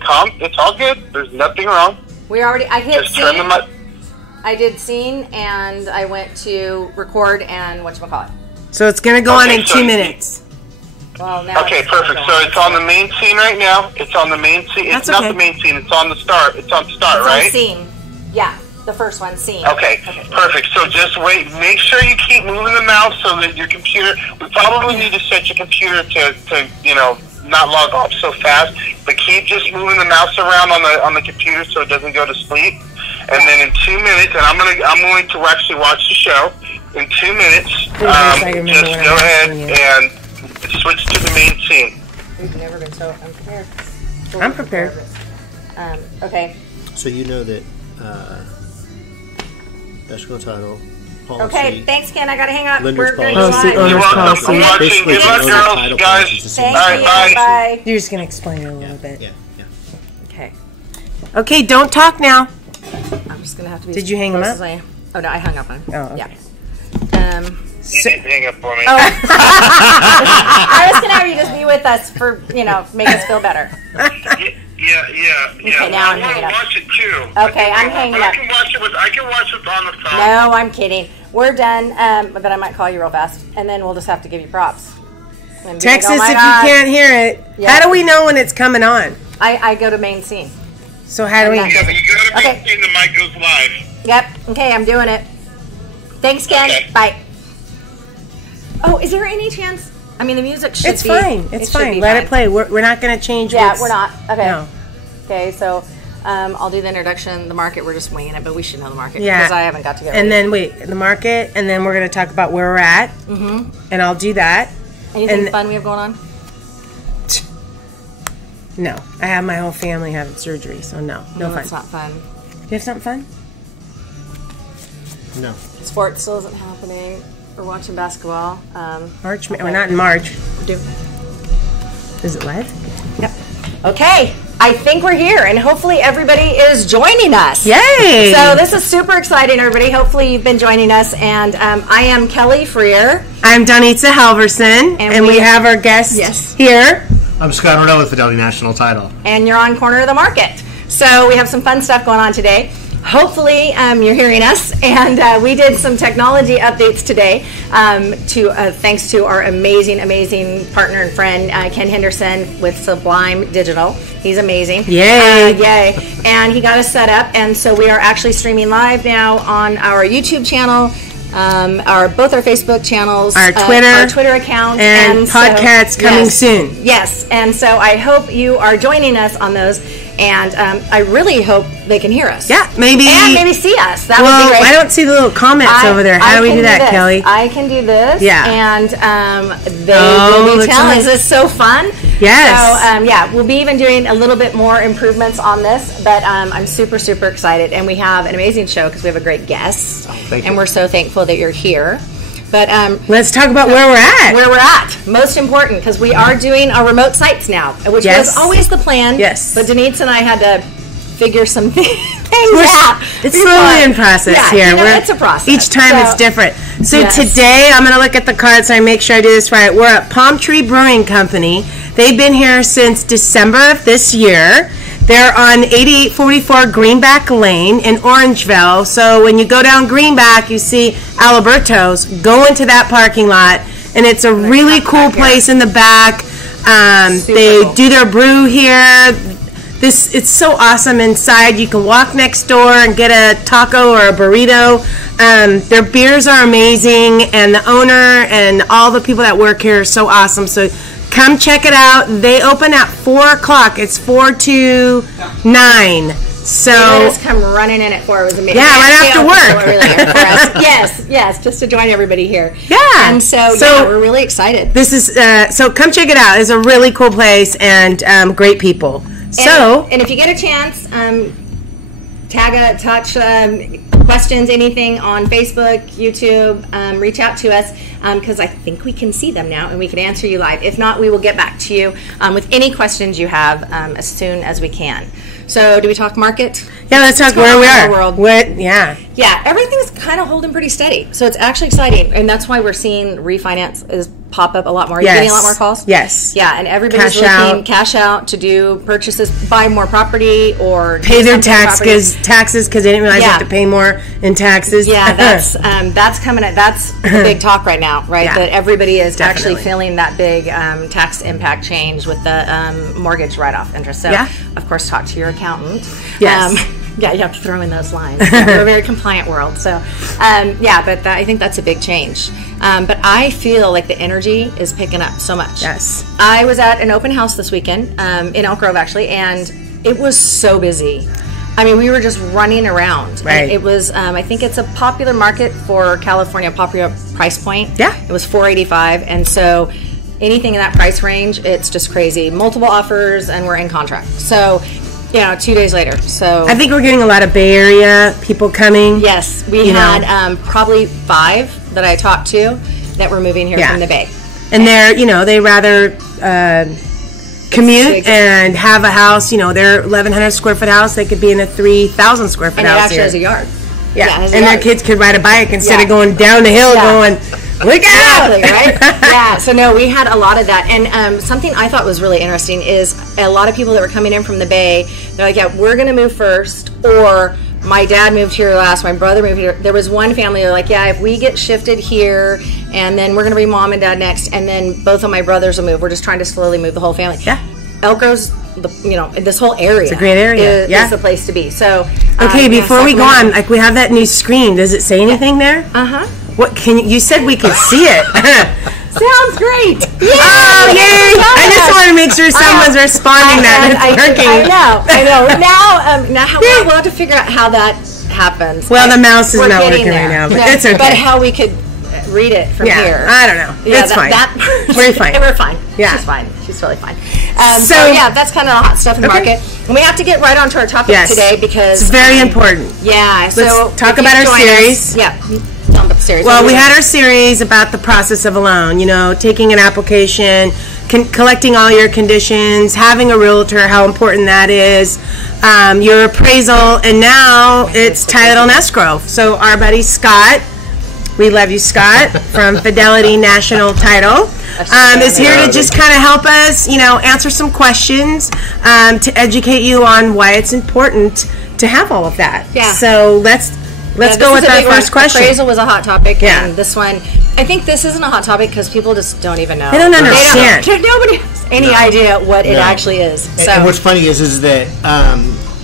Calm. It's all good. There's nothing wrong. I hit Just turn scene. I did scene, and I went to record and whatchamacallit. So it's going to go on in 2 minutes. Well, now okay, perfect. So it's on the main scene right now. It's on the main scene. It's not the main scene. It's on the start. It's on start, right? It's on scene. Yeah, the first one, scene. Okay, perfect. So just wait. Make sure you keep moving the mouse so that your computer. We probably need to set your computer to not log off so fast, but keep just moving the mouse around on the computer so it doesn't go to sleep. And then in 2 minutes, and I'm going to actually watch the show. In 2 minutes, just go ahead and switch to the main scene. We've never been so unprepared. I'm prepared. Okay. So you know that escrow title, policy. Okay, thanks, Ken. I got to hang up. Lender's We're going to policy. go Owner's policy. I'm watching. Basically, Good luck, owner's girls, title guys. policy is the same. Thank you. Bye. You're just going to explain it a little bit. Yeah. Okay. Okay, don't talk now. I'm just going to have to be... Did you hang him up? Oh, no, I hung up on him. Oh, okay. Yeah. You didn't hang up for me. Oh. I was going to have you just be with us for, make us feel better. Yeah. Okay, now I'm hanging up. I want to watch it too. Okay, I'm hanging up. I can watch it on the phone. No, I'm kidding. We're done, but I might call you real fast, and then we'll just have to give you props. Text us if you can't hear it. Yeah. How do we know when it's coming on? I go to main scene. So how do we... Yeah, but you go to main scene, the mic goes live. Yep. Okay, I'm doing it. Thanks, Ken. Okay. Bye. Oh, is there any chance? I mean, the music should It's fine. It's fine. Be Let fine. it play. We're not going to change Yeah, what's- we're not. Okay. No. Okay, so I'll do the introduction, the market. We're just winging it, but we should know the market Yeah. because I haven't got to get And then, the market, and then we're going to talk about where we're at. Mm-hmm. And I'll do that. Anything fun we have going on? No. I have my whole family having surgery, so no fun. That's not fun. You have something fun? No. Sports still isn't happening. We're watching basketball. March? We're not in March. Do. Is it live? Yep. Okay. I think we're here, and hopefully everybody is joining us. Yay! So this is super exciting, everybody. Hopefully you've been joining us, and I am Kelly Freer. I'm Donitza Halverson, and we have our guest here. I'm Scott Riddell with Fidelity National Title. And you're on Corner of the Market. So we have some fun stuff going on today. Hopefully you're hearing us, and we did some technology updates today thanks to our amazing partner and friend, Ken Henderson with Sublime Digital. He's amazing. Yay. Yay. And he got us set up, and so we are actually streaming live now on our YouTube channel, both our Facebook channels, our Twitter account, and podcasts coming soon. Yes, and so I hope you are joining us on those, and I really hope they can hear us. Yeah, maybe. And maybe see us. That would be great. I don't see the little comments over there. How do we do that, Kelly? I can do this. Yeah. And they will be telling. Is this so fun? Yes. So, we'll be even doing a little bit more improvements on this, but I'm super excited, and we have an amazing show because we have a great guest, and we're so thankful that you're here. But let's talk about where we're at. Where we're at. Most important, because we are doing our remote sites now, which was always the plan. Yes. But Denise and I had to figure some things out. It's slowly in process here. It's a process. Each time it's different. So today, I'm going to look at the cards so I make sure I do this right. We're at Palm Tree Brewing Company. They've been here since December of this year. They're on 8844 Greenback Lane in Orangeville. So when you go down Greenback, you see Alberto's. Go into that parking lot, and it's a really cool place in the back. They do their brew here. It's so awesome inside. You can walk next door and get a taco or a burrito. Their beers are amazing, and the owner and all the people that work here are so awesome. So come check it out. They open at 4 o'clock. It's 4 to 9. So they just come running in at 4. It was amazing. Yeah, right after work. Yes, just to join everybody here. Yeah. And so we're really excited. This is so come check it out. It's a really cool place and great people. And if you get a chance, touch questions, anything on Facebook, YouTube, reach out to us because I think we can see them now and we can answer you live. If not, we will get back to you with any questions you have as soon as we can. So do we talk market? Yeah, let's talk where we are. World. Yeah, everything's kind of holding pretty steady. So it's actually exciting, and that's why we're seeing refinance is pop up a lot more. Are you getting a lot more calls? Yes. Yeah, and everybody's looking cash out to do purchases, buy more property, or pay their taxes because they didn't realize they have to pay more in taxes. Yeah, that's coming. That's the big talk right now, right? Yeah, that everybody is actually feeling that big tax impact change with the mortgage write-off interest. So, of course, talk to your accountant. Yes. Yeah, you have to throw in those lines. We're a very compliant world. So, but I think that's a big change. But I feel like the energy is picking up so much. Yes. I was at an open house this weekend in Elk Grove, actually, and it was so busy. I mean, we were just running around. Right. And it was, I think it's a popular market for California, popular price point. Yeah. It was $485, and so anything in that price range, it's just crazy. Multiple offers, and we're in contract. So, 2 days later. So I think we're getting a lot of Bay Area people coming. Yes, we had probably 5 that I talked to that were moving here from the Bay. And they're, they rather commute and have a house. Their 1,100 square foot house, they could be in a 3,000 square foot house. And it actually has a yard. Yeah, and their kids could ride a bike instead of going down the hill going, look out! Exactly, right? Yeah, so no, we had a lot of that. And something I thought was really interesting is a lot of people that were coming in from the Bay, they're like, we're going to move first, or my dad moved here last, my brother moved here. There was one family, they're like, if we get shifted here, and then we're going to be mom and dad next, and then both of my brothers will move. We're just trying to slowly move the whole family. Yeah. Elk Grove's, this whole area. It's a great area. Is the place to be. So, okay, before we go on, we have that new screen. Does it say anything there? What you said we could see it. Sounds great. Yay! Oh, yay! I just want to make sure someone's responding that it's working. I know. Now we'll have to figure out how that happens. Well, the mouse is not working right now, but it's okay. But how we could read it from here. I don't know. It's fine. We're fine. We're fine. Yeah. She's fine. She's totally fine. So that's kind of the hot stuff in the market. And we have to get right onto our topic today because it's very important. Yeah. Let's talk about our series. Well, we had our series about the process of a loan. Taking an application, collecting all your conditions, having a realtor, how important that is, your appraisal, and now it's title and escrow. So our buddy Scott, we love you, Scott, from Fidelity National Title, is here to just kind of help us, answer some questions, to educate you on why it's important to have all of that. Yeah. So let's go with our first question. Appraisal was a hot topic, and this one, I think this isn't a hot topic because people just don't even know. They don't understand. Nobody has any idea what it actually is. So. And what's funny is that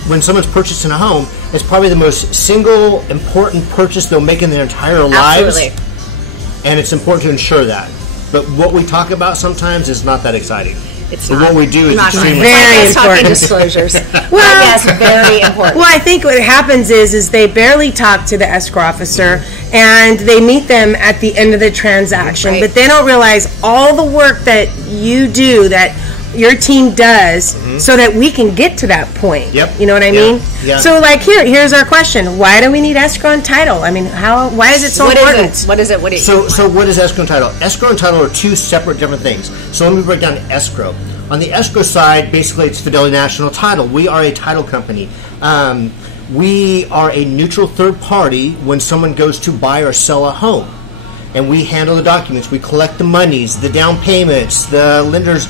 when someone's purchasing a home, it's probably the most single important purchase they'll make in their entire lives. Absolutely. And it's important to ensure that. But what we talk about sometimes is not that exciting. It's but not. what we do is extremely very important. Disclosures. Yes, very important. Well, I think what happens is they barely talk to the escrow officer, and they meet them at the end of the transaction, but they don't realize all the work that you do, that your team does, so that we can get to that point. Yep. You know what I mean? Yeah. So, here's our question: why do we need escrow and title? I mean, why is it so important? What is it? So what is escrow and title? Escrow and title are two separate different things. So let me break down escrow. On the escrow side, basically it's Fidelity National Title. We are a title company. We are a neutral third party when someone goes to buy or sell a home. And we handle the documents. We collect the monies, the down payments, the lender's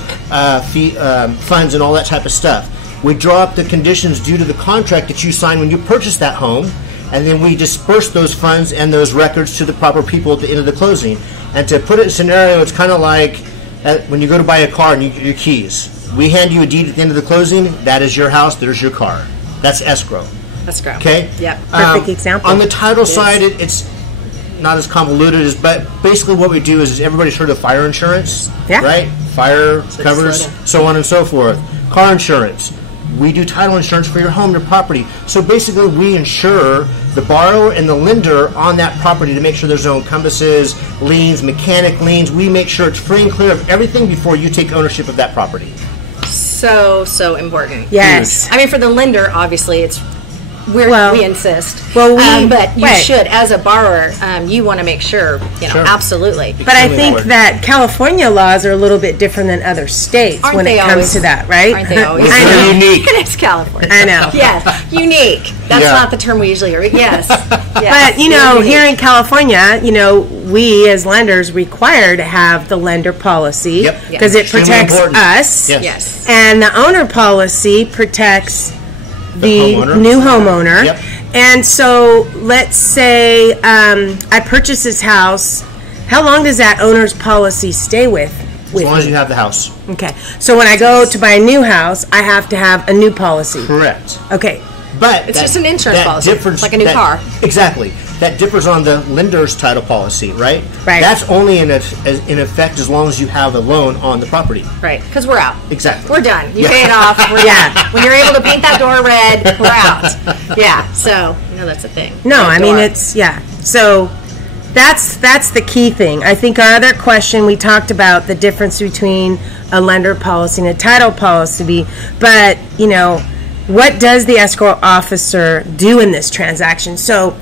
funds, and all that type of stuff. We draw up the conditions due to the contract that you sign when you purchase that home, and then we disperse those funds and those records to the proper people at the end of the closing. And to put it in a scenario, it's kind of like when you go to buy a car and you get your keys. We hand you a deed at the end of the closing. That is your house. There's your car. That's escrow. Escrow. Okay? Yep. Perfect example. On the title side, it's not as convoluted but basically what we do is everybody's heard of fire insurance, right? Fire covers, so on and so forth. Car insurance. We do title insurance for your home, your property. So basically we insure the borrower and the lender on that property to make sure there's no encumbrances, liens, mechanic liens. We make sure it's free and clear of everything before you take ownership of that property. So important. Yes. I mean, for the lender, obviously, it's we insist. Well, but you should, as a borrower, you want to make sure, absolutely. But I think that California laws are a little bit different than other states when it comes to that, right? Aren't they always? I know. Unique. It's California. I know. Yes, unique. That's not the term we usually hear. Yes. But, here in California, we as lenders require to have the lender policy because it protects us. Yes. And the owner policy protects the new homeowner. Yep. And so let's say I purchase this house. How long does that owner's policy stay with As long as you have the house. Okay. So when I go to buy a new house, I have to have a new policy. Correct. Okay. But it's just an insurance policy. It's like a new car. Exactly. That differs on the lender's title policy, right? Right. That's only in effect as long as you have a loan on the property. Right. Because we're out. Exactly. We're done. You pay it off. We're done. When you're able to paint that door red, we're out. Yeah. So, that's the thing. No, I mean, So that's the key thing. I think our other question, we talked about the difference between a lender policy and a title policy. But, what does the escrow officer do in this transaction? So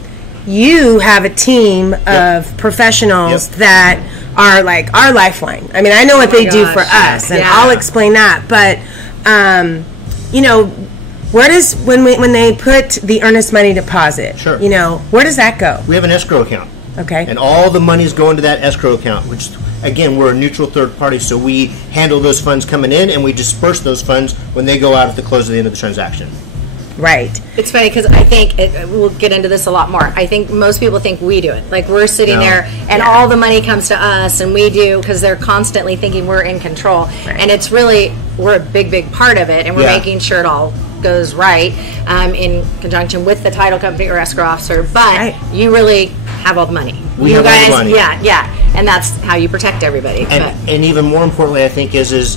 you have a team of professionals that are like our lifeline. I mean, I know what they do for us, and I'll explain that. But, where does, when they put the earnest money deposit, where does that go? We have an escrow account. Okay. And all the money's going to that escrow account, which, again, we're a neutral third party, so we handle those funds coming in, and we disperse those funds when they go out at the close of the end of the transaction. Right. It's funny because I think, we'll get into this a lot more, I think most people think we do it. Like we're sitting there and all the money comes to us and we do, because they're constantly thinking we're in control. Right. And it's really, we're a big part of it, and we're making sure it all goes right in conjunction with the title company or escrow officer. But you really have all the money. We have all the money. Yeah. And that's how you protect everybody. And even more importantly, I think, is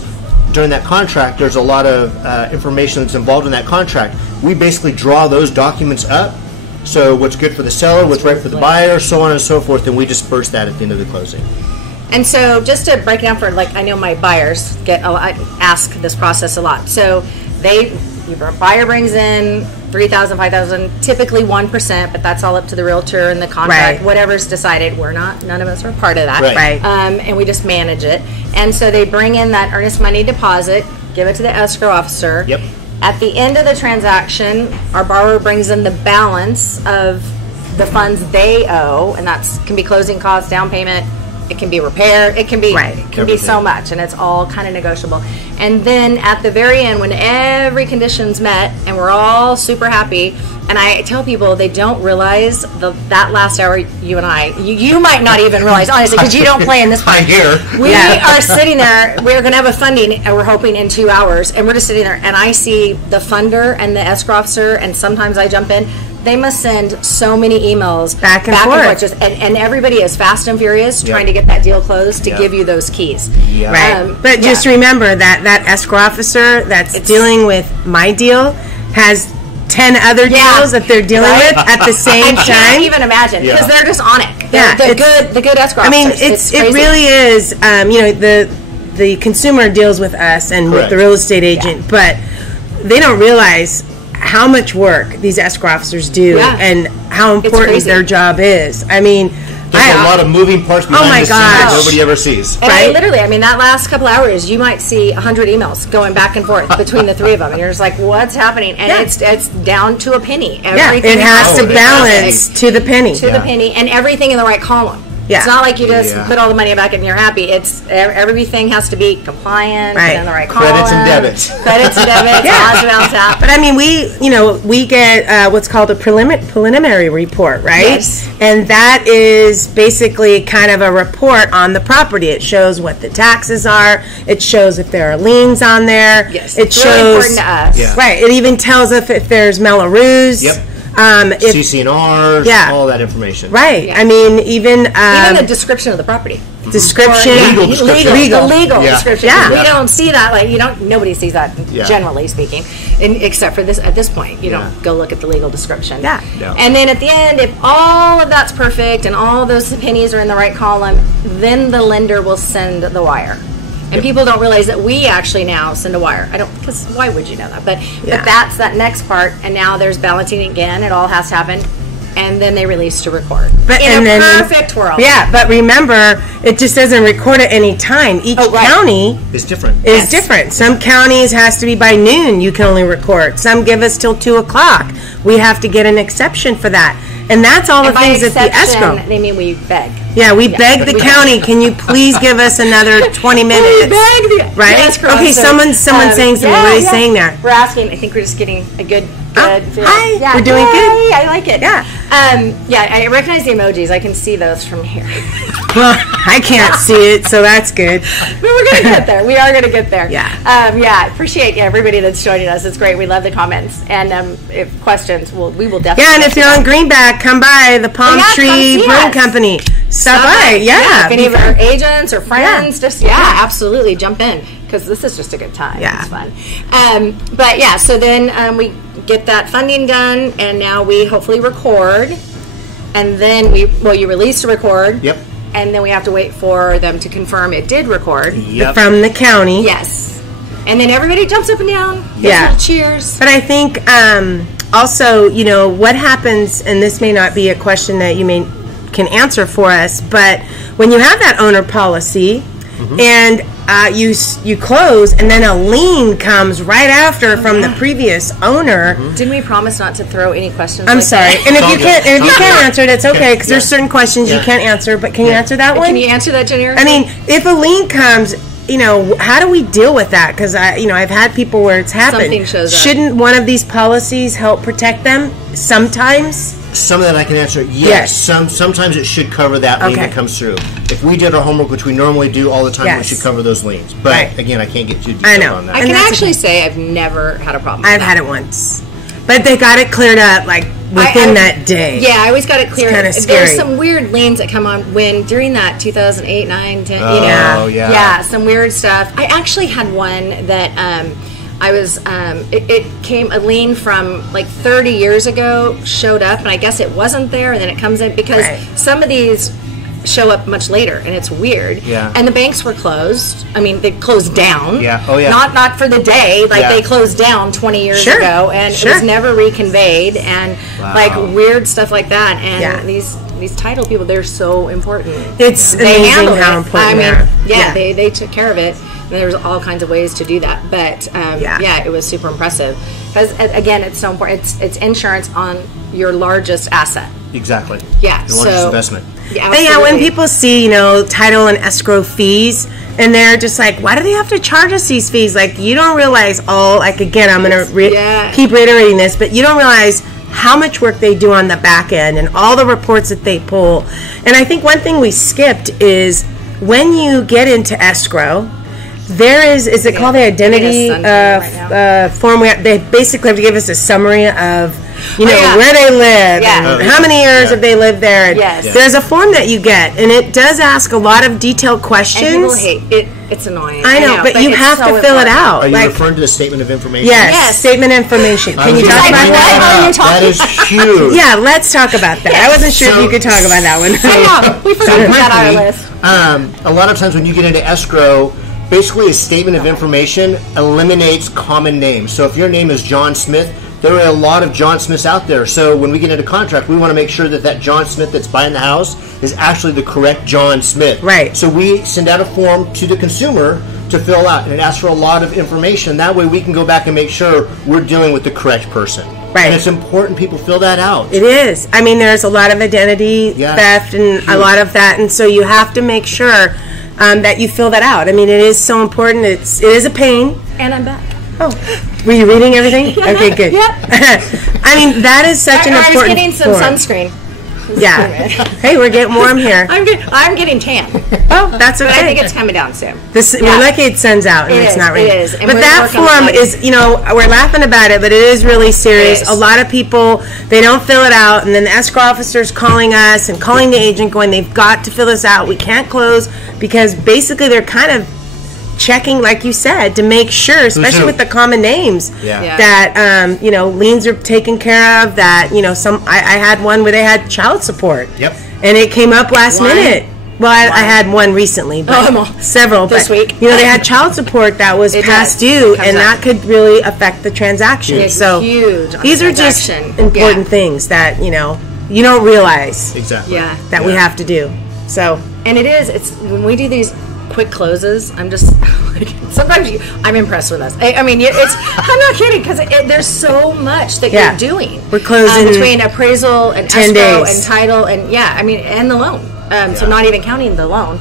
during that contract, there's a lot of information that's involved in that contract. We basically draw those documents up. So what's good for the seller, what's right for the buyer, so on and so forth, and we disperse that at the end of the closing. And so just to break it down for, I know my buyers ask this process a lot. So your buyer brings in $3,000, $5,000, typically 1%, but that's all up to the realtor and the contract. Right. Whatever's decided, none of us are part of that. Right. And we just manage it. And so they bring in that earnest money deposit, give it to the escrow officer. Yep. At the end of the transaction, our borrower brings in the balance of the funds they owe, and that can be closing costs, down payment, it can be repair, it can be so much, and it's all kind of negotiable. And then at the very end, when every condition's met and we're all super happy, and I tell people they don't realize that last hour, you and you might not even realize, honestly, because you don't play in this part. We are sitting there, we're going to have a funding, and we're hoping in 2 hours, and we're just sitting there, and I see the funder and the escrow officer, and sometimes I jump in. They must send so many emails back and forth. And everybody is fast and furious trying to get that deal closed to give you those keys. Yeah. Right. But just remember that escrow officer that's dealing with my deal has 10 other deals that they're dealing with at the same time. I can't even imagine, because they're just on it. The good escrow officers. I mean, it really is, the consumer deals with us and with the real estate agent, but they don't realize how much work these escrow officers do and how important their job is. I mean, there's a lot of moving parts behind the scenes that nobody ever sees. And that last couple hours, you might see 100 emails going back and forth between the three of them, and you're just like, what's happening? And it's down to a penny. Everything it has to balance to the penny. To the penny, and everything in the right column. Yeah. It's not like you just put all the money back and you're happy. It's everything has to be compliant and in the right column. Credits and debits. But I mean, we get what's called a preliminary report, right? Yes. And that is basically kind of a report on the property. It shows what the taxes are. It shows if there are liens on there. Yes. It shows really important to us. Yeah. Right. It even tells us if there's Melrose. Yep. CC&Rs, all that information. Right. Yeah. I mean, even the description of the property. Description. Legal description. The legal description. Yeah. We don't see that. Nobody sees that, generally speaking, except for this. At this point, you don't go look at the legal description. Yeah. No. And then at the end, if all of that's perfect and all those pennies are in the right column, then the lender will send the wire. And people don't realize that we actually now send a wire. Because why would you know that? But that's that next part, and now there's balloting again. It all has to happen. And then they release to record. But in a perfect world. Yeah, but remember, it just doesn't record at any time. Each county is different. Some counties has to be by noon. You can only record. Some give us till 2:00. We have to get an exception for that. And that's all the things at the escrow. They mean we beg. Yeah, we beg the county. Can you please give us another 20 minutes? We beg right? Escrow. Okay, someone's saying something. What are you saying there? We're asking. I think we're just getting a good feel. Hi. Yeah, we're doing good. I like it. Yeah. I recognize the emojis. I can see those from here. Well, I can't see it, so that's good. But we're going to get there. We are going to get there. Yeah. Appreciate everybody that's joining us. It's great. We love the comments. And if questions, we will definitely. Yeah, and if you're on Greenback, come by the Palm Tree Brewing Company. Stop by. Yeah. If any of our agents or friends, absolutely jump in. Because this is just a good time. Yeah. It's fun. So then we get that funding done, and now we hopefully record. And then you release to record. Yep. And then we have to wait for them to confirm it did record. Yep. From the county. Yes. And then everybody jumps up and down. Cheers. But I think also, what happens, and this may not be a question that you can answer for us, but when you have that owner policy and you close, and then a lien comes right after from the previous owner. Didn't we promise not to throw any questions? I'm sorry. And if you can't answer it, it's okay, because there's certain questions you can't answer. But can you answer that one? Can you answer that, Jenny? I mean, if a lien comes, how do we deal with that? Because I've had people where it's happened. Something shows up. Shouldn't one of these policies help protect them? Sometimes. Some of that I can answer. Yes. Sometimes it should cover that lien that comes through. If we did our homework, which we normally do all the time, we should cover those liens. But again, I can't get too detailed on that. I can actually say I've never had a problem with I've had it once. But they got it cleared up within that day. Yeah, I always got it cleared. It's kind of scary. There's some weird liens that come on during that 2008, 9, 10, yeah, some weird stuff. I actually had one that I was, it came, a lien from 30 years ago showed up, and I guess it wasn't there, and then it comes in, because some of these show up much later, and it's weird. Yeah. And the banks were closed. I mean, they closed down. Yeah. Oh, yeah. Not for the day. They closed down 20 years ago, and it was never reconveyed, and weird stuff like that. And these title people, they're so important. It's amazing how important they are. They took care of it. And there's all kinds of ways to do that, but it was super impressive, because again, it's so important. It's insurance on your largest asset. Exactly. Yeah. The largest investment. Yeah. But when people see title and escrow fees, and they're just like, why do they have to charge us these fees? You don't realize again, I'm going to keep reiterating this, but you don't realize how much work they do on the back end and all the reports that they pull. And I think one thing we skipped is when you get into escrow, there is it called the identity form? They basically have to give us a summary of, where they live, and how many years have they lived there. And there's a form that you get, and it does ask a lot of detailed questions. And people hate it. It's annoying. I know, but you have to fill it out. Are you referring to the statement of information? Yes, statement of information. Can you talk about that? That is huge. Yeah, let's talk about that. I wasn't sure if you could talk about that one. I know. We forgot to put that on our list. A lot of times when you get into escrow, basically a statement of information eliminates common names. So if your name is John Smith, there are a lot of John Smiths out there. So when we get into contract, we want to make sure that John Smith that's buying the house is actually the correct John Smith. Right. So we send out a form to the consumer to fill out, and it asks for a lot of information. That way we can go back and make sure we're dealing with the correct person. Right. And it's important people fill that out. It is. I mean, there's a lot of identity theft and a lot of that, and so you have to make sure that you fill that out. I mean, it is so important. It is a pain. And I'm back. Oh, were you reading everything? Okay, good. Yeah. I mean, that is such an important I was getting some form. sunscreen. Yeah. Hey, we're getting warm here. I'm getting tan. Oh, that's okay. But I think it's coming down soon. We're lucky it sun's out and it's not raining. It is. And but that form is, we're laughing about it, but it is really serious. A lot of people, they don't fill it out, and then the escrow officer's calling us and calling the agent going, they've got to fill this out. We can't close, because basically they're kind of checking, like you said, to make sure, especially with the common names, that liens are taken care of. That I had one where they had child support. Yep. And it came up last minute. Well, I had one recently, but several this week. They had child support that was past due, and that could really affect the transaction. It's so huge. These are just important things that you don't realize that we have to do. So, and it's when we do these quick closes, I'm just sometimes I'm impressed with us. I mean, I'm not kidding, because there's so much that you're doing. We're closing between appraisal and 10 escrow days. and title and and the loan. So not even counting the loan,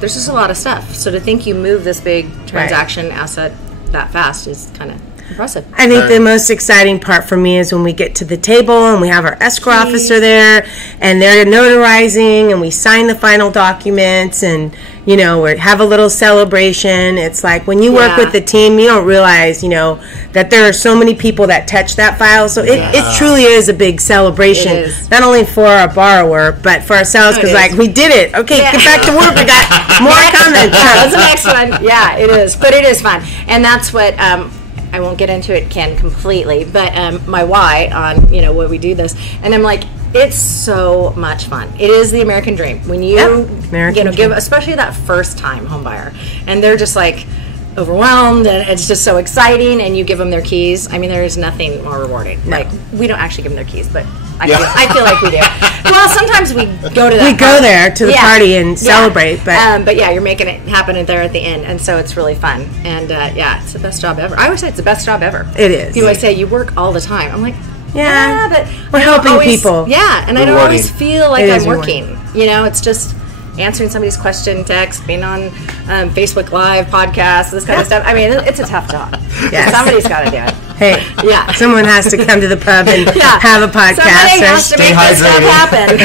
there's just a lot of stuff. So to think you move this big transaction asset that fast is kind of impressive. I think the most exciting part for me is when we get to the table and we have our escrow officer there, and they're notarizing, and we sign the final documents, and we have a little celebration. It's like when you work with the team, you don't realize that there are so many people that touch that file. So it truly is a big celebration, not only for our borrower but for ourselves, because we did it. Okay, get back to work. We got more coming. That's the next one. Yeah, it is, but it is fun, and that's what. I won't get into it, Ken, completely, but my why on why we do this, and I'm like, it's so much fun. It is the American dream when you give, especially that first time home buyer, and they're just like overwhelmed, and it's just so exciting, and you give them their keys. I mean, there is nothing more rewarding. No. Like, we don't actually give them their keys, but I feel like we do. Well, sometimes we go to that. We go there to the party and celebrate, but you're making it happen there at the end, and so it's really fun. And it's the best job ever. I always say it's the best job ever. It is. People always say you work all the time. I'm like, but we're helping people. Yeah, and I don't always feel like I'm working. It's just answering somebody's question, text, being on Facebook Live, podcasts, this kind of stuff. I mean, it's a tough job. Yes. Somebody's got to do it. Hey, someone has to come to the pub and have a podcast. Somebody has to make this stuff happen.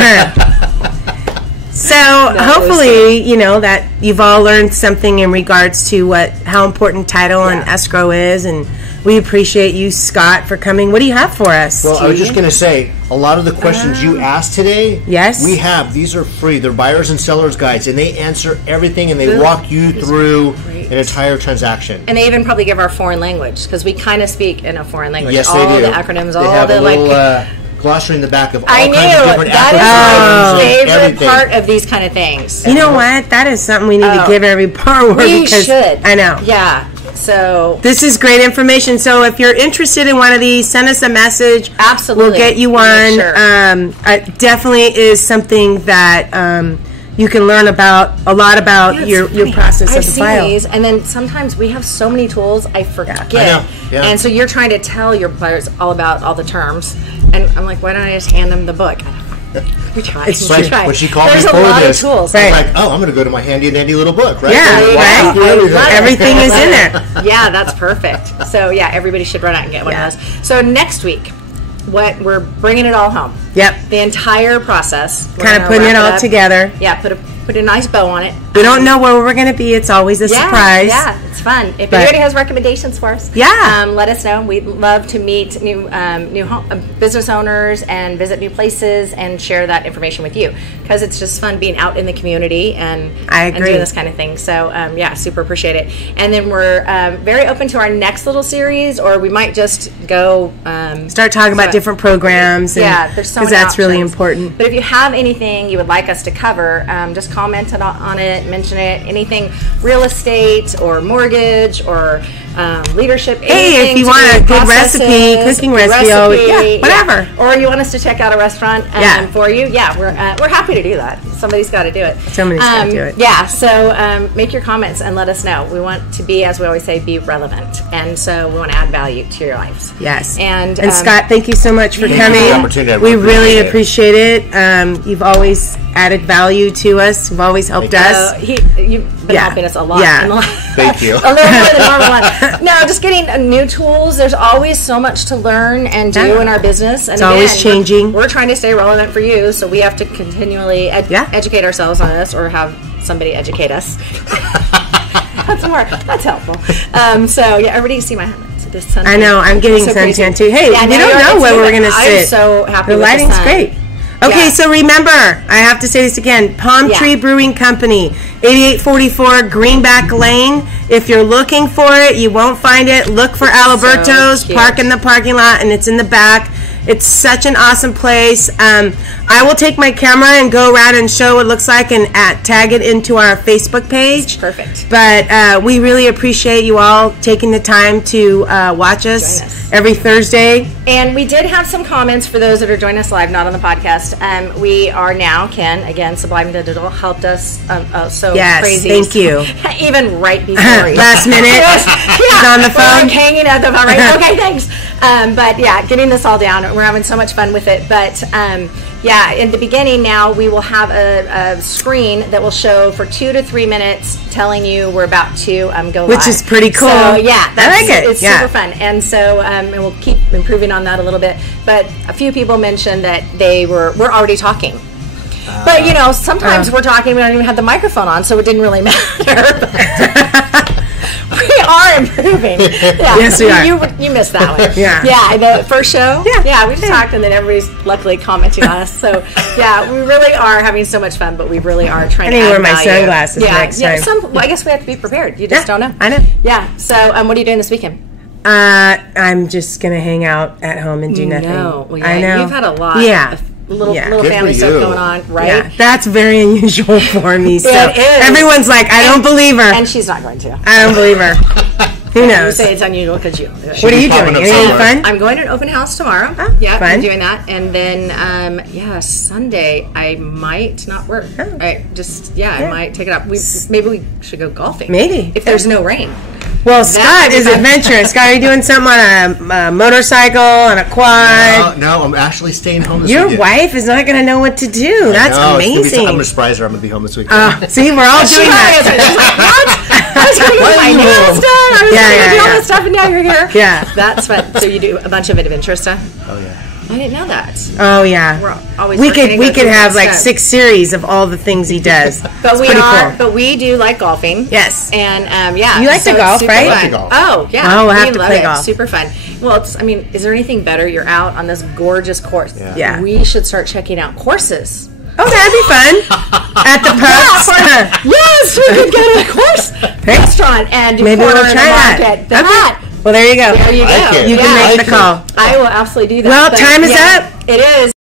So hopefully, that you've all learned something in regards to how important title and escrow is, and we appreciate you, Scott, for coming. What do you have for us? Well, I was just going to say, a lot of the questions you asked today, we have. These are free. They're buyers and sellers guides, and they answer everything, and they walk you through an entire transaction. And they even probably give our foreign language, because we kind of speak in a foreign language. Yes, all they do. The acronyms, they all have the a little, glossary in the back of all kinds of different acronyms. That is my favorite part of these kind of things. You know what? That is something we need to give every borrower. We should. I know. Yeah. So this is great information. So if you're interested in one of these, send us a message. Absolutely. We'll get you one. Sure. It definitely is something that you can learn a lot about your process of the file. These, and then sometimes we have so many tools, I forget. Yeah. And so you're trying to tell your buyers all about all the terms, and I'm like, why don't I just hand them the book? We try. It's like when she called me for this. I'm like, I'm going to go to my handy dandy little book, right? Yeah, right. Everything is in there. Yeah, that's perfect. So everybody should run out and get one of those. So next week, we're bringing it all home. Yep. The entire process. Kind of putting it all together. Yeah, put a nice bow on it. We don't know where we're going to be. It's always a surprise. Yeah, it's fun. If anybody has recommendations for us, let us know. We'd love to meet new business owners and visit new places and share that information with you, because it's just fun being out in the community and doing this kind of thing. So super appreciate it. And then we're very open to our next little series, or we might just go start talking about different programs. There's so many that's really important. But if you have anything you would like us to cover, just comment on it, mention it. Anything real estate or mortgage or leadership. Hey, if you want a good recipe, cooking recipe, whatever. Or you want us to check out a restaurant for you, we're happy to do that. Somebody's got to do it. Somebody's got to do it. Yeah, so make your comments and let us know. We want to be, as we always say, be relevant. And so we want to add value to your lives. Yes. And Scott, thank you so much for coming. We really appreciate it. You've always added value to us. You've always helped us. You've been helping us a lot. Yeah. Thank you. A little more than normal one. No, just getting new tools. There's always so much to learn and do in our business. And it's always changing. We're trying to stay relevant for you, so we have to continually educate ourselves on this, or have somebody educate us. That's helpful. Everybody can see my hand. I know. I'm getting suntan too. Hey, we don't know where we're going to sit. I'm so happy the with lighting's the sun. Great. Okay, so remember, I have to say this again, Palm Tree Brewing Company, 8844 Greenback Lane. If you're looking for it, you won't find it. Look for Alberto's, park in the parking lot, and it's in the back. It's such an awesome place. I will take my camera and go around and show what it looks like and tag it into our Facebook page. Perfect. But we really appreciate you all taking the time to watch us every Thursday. And we did have some comments for those that are joining us live, not on the podcast. We are now, Ken, again, Sublime Digital helped us so crazy. Thank you. Even right before. Last minute. He's on the phone. We're like hanging at the phone, right? Okay, thanks. But yeah, getting this all down. We're having so much fun with it. But yeah, in the beginning now, we will have a screen that will show for 2 to 3 minutes telling you we're about to go live. Which is pretty cool. So yeah, I like it. It's super fun. And so and we'll keep improving on that a little bit. But a few people mentioned that we're already talking. But you know, sometimes we're talking, we don't even have the microphone on, so it didn't really matter. We are improving. Yeah. Yes, we are. You missed that one. Yeah. The first show. Yeah, we just talked, and then everybody's luckily commenting on us. So yeah, we really are having so much fun, but we really are trying to add wear my value. sunglasses next time. Well, I guess we have to be prepared. You just don't know. I know. Yeah. So what are you doing this weekend? I'm just gonna hang out at home and do nothing. No. Well, yeah, I know. You've had a lot. Yeah. Little Good family for stuff you. going on, right? Yeah, that's very unusual for me. So It is. everyone's like, I don't believe her. And she's not going to. I don't believe her. Who You knows? say it's unusual because you don't do it. What are you popping doing? up Anything somewhere. fun? I'm going to an open house tomorrow. Oh, yeah, fun. I'm doing that. And then, Sunday I might not work. Oh. I might take it up. Maybe we should go golfing. Maybe. If there's no rain. Well, Scott is adventurous. Scott, are you doing something on a motorcycle, on a quad? No, I'm actually staying home this Your weekend. wife is not going to know what to do. That's No, it's gonna be amazing. I'm going to surprise her. I'm going to be home this weekend. See, we're all doing that. I was going to get my nails done. I was going to do all yeah. this stuff, and now you're here. Yeah. That's fun. So you do a bunch of adventure stuff? Oh, yeah. I didn't know that. Oh yeah. We're always we forgetting could to we could do have that like stuff. 6 series of all the things he does. But we pretty are. cool. But we do like golfing. Yes. And yeah. You like to it's golf, super right? fun. I like to golf. Oh yeah. Oh, we'll have we to love play it. golf. Super fun. Well, is there anything better? You're out on this gorgeous course. Yeah. We should start checking out courses. Oh, that'd be fun. At the post. Yes, we could go to a course restaurant and do Maybe corner we'll in try the that. market. That. Well, there you go. There you go. like it. You can Yeah. make the call. I will absolutely do that. Well, But, time is up. It is.